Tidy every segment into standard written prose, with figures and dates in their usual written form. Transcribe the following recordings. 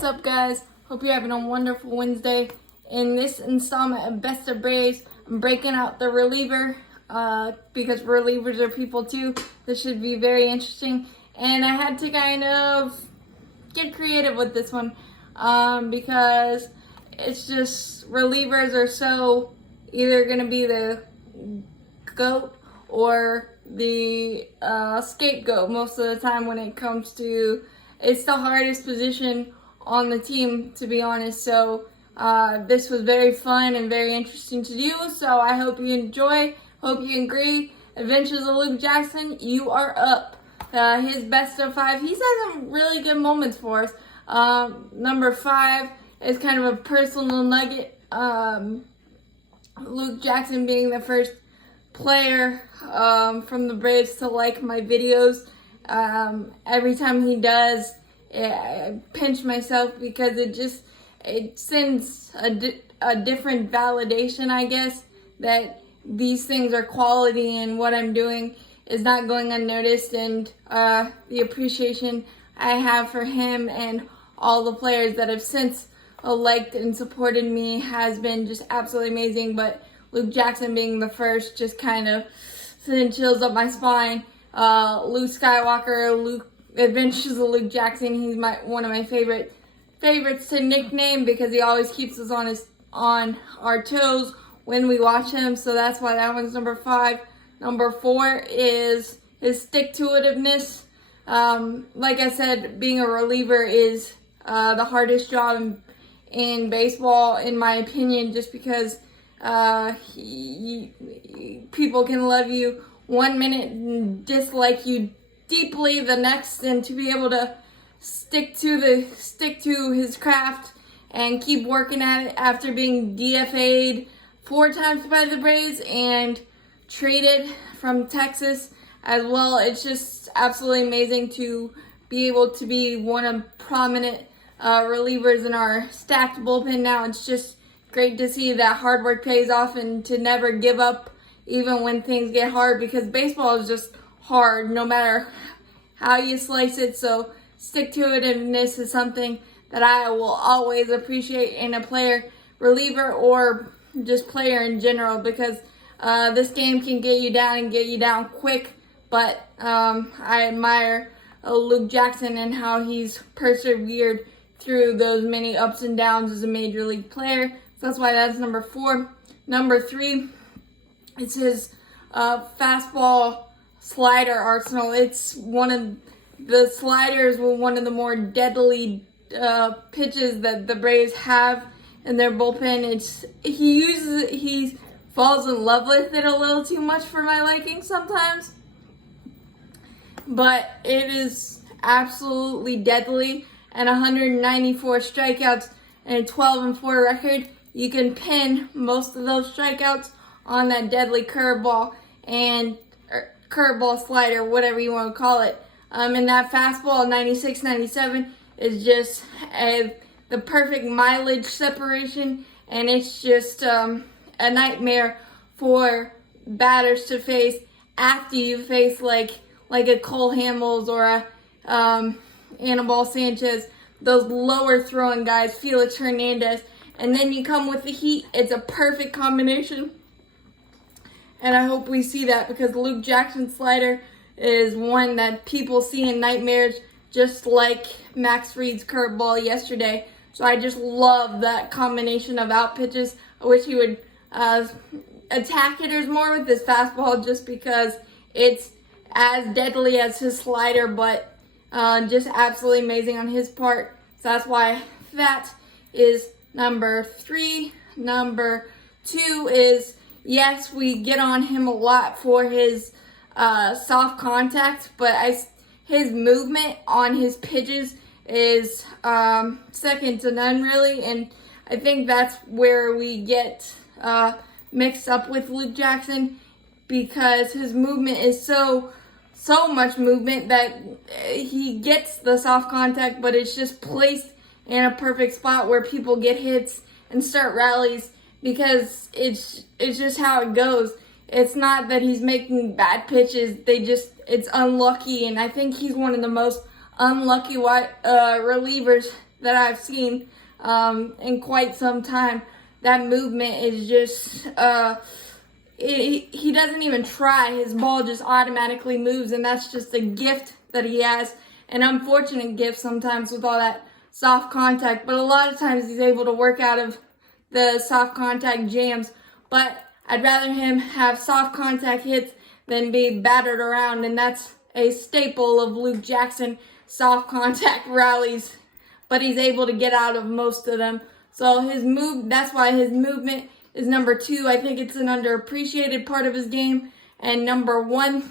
What's up, guys? Hope you're having a wonderful Wednesday. In this installment of Best of Braves, I'm breaking out the reliever because relievers are people too. This should be very interesting. And I had to kind of get creative with this one because it's just relievers are so either going to be the GOAT or the scapegoat most of the time when it comes to it's the hardest position on the team, to be honest. So this was very fun and very interesting to do. So I hope you enjoy. Hope you agree. Adventures of Luke Jackson, you are up. His best of 5. He's had some really good moments for us. Number 5 is kind of a personal nugget. Luke Jackson being the first player from the Braves to like my videos. Every time he does, I pinch myself because it sends a different validation, I guess, that these things are quality and what I'm doing is not going unnoticed. And the appreciation I have for him and all the players that have since liked and supported me has been just absolutely amazing. But Luke Jackson being the first just kind of sending chills up my spine. Luke Skywalker, Adventures of Luke Jackson. He's one of my favorites to nickname because he always keeps us on our toes when we watch him. So that's why that one's number 5. Number 4 is his stick-to-itiveness. Like I said, being a reliever is the hardest job in baseball, in my opinion, just because people can love you one minute and dislike you deeply the next, and to be able to stick to his craft and keep working at it after being DFA'd 4 times by the Braves and traded from Texas as well. It's just absolutely amazing to be able to be one of prominent relievers in our stacked bullpen now. It's just great to see that hard work pays off and to never give up even when things get hard, because baseball is just hard no matter how you slice it. So stick-to-itiveness is something that I will always appreciate in a player, reliever, or just player in general, because this game can get you down quick. But I admire Luke Jackson and how he's persevered through those many ups and downs as a major league player. So that's why that's number 4. Number 3, it's his fastball slider arsenal. It's one of the sliders were one of the more deadly pitches that the Braves have in their bullpen. He falls in love with it a little too much for my liking sometimes, but it is absolutely deadly. And 194 strikeouts and a 12-4 record. You can pin most of those strikeouts on that deadly curveball and curveball slider, whatever you want to call it. And that fastball, 96, 97, is just the perfect mileage separation, and it's just a nightmare for batters to face after you face like a Cole Hamels or a Anibal Sanchez, those lower throwing guys, Felix Hernandez, and then you come with the heat. It's a perfect combination. And I hope we see that, because Luke Jackson's slider is one that people see in nightmares, just like Max Fried's curveball yesterday. So I just love that combination of out pitches. I wish he would attack hitters more with his fastball, just because it's as deadly as his slider, but just absolutely amazing on his part. So that's why that is number 3. Number 2 is, yes, we get on him a lot for his soft contact, but his movement on his pitches is second to none, really. And I think that's where we get mixed up with Luke Jackson, because his movement is so much movement that he gets the soft contact, but it's just placed in a perfect spot where people get hits and start rallies, because it's just how it goes. It's not that he's making bad pitches. It's unlucky, and I think he's one of the most unlucky relievers that I've seen in quite some time. That movement is just, he doesn't even try. His ball just automatically moves, and that's just a gift that he has. An unfortunate gift sometimes with all that soft contact, but a lot of times he's able to work out of the soft contact jams. But I'd rather him have soft contact hits than be battered around, and that's a staple of Luke Jackson, soft contact rallies. But he's able to get out of most of them. So that's why his movement is number 2. I think it's an underappreciated part of his game. And number 1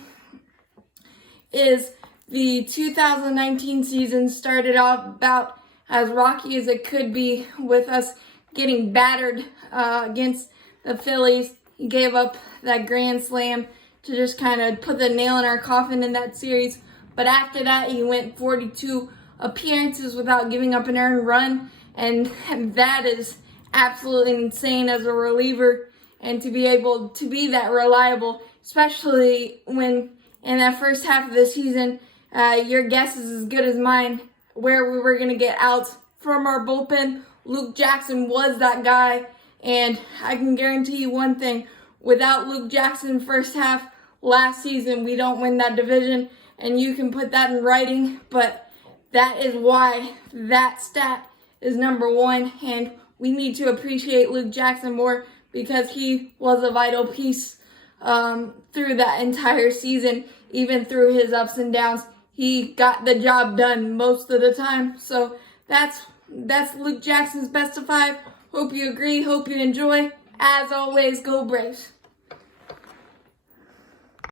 is the 2019 season started off about as rocky as it could be with us getting battered against the Phillies. He gave up that grand slam to just kind of put the nail in our coffin in that series. But after that, he went 42 appearances without giving up an earned run. And that is absolutely insane as a reliever. And to be able to be that reliable, especially when in that first half of the season, your guess is as good as mine where we were going to get outs from our bullpen. Luke Jackson was that guy. And I can guarantee you one thing. Without Luke Jackson first half last season, we don't win that division. And you can put that in writing. But that is why that stat is number 1. And we need to appreciate Luke Jackson more because he was a vital piece through that entire season. Even through his ups and downs, he got the job done most of the time. So that's Luke Jackson's best of 5. Hope you agree. Hope you enjoy. As always, go Braves.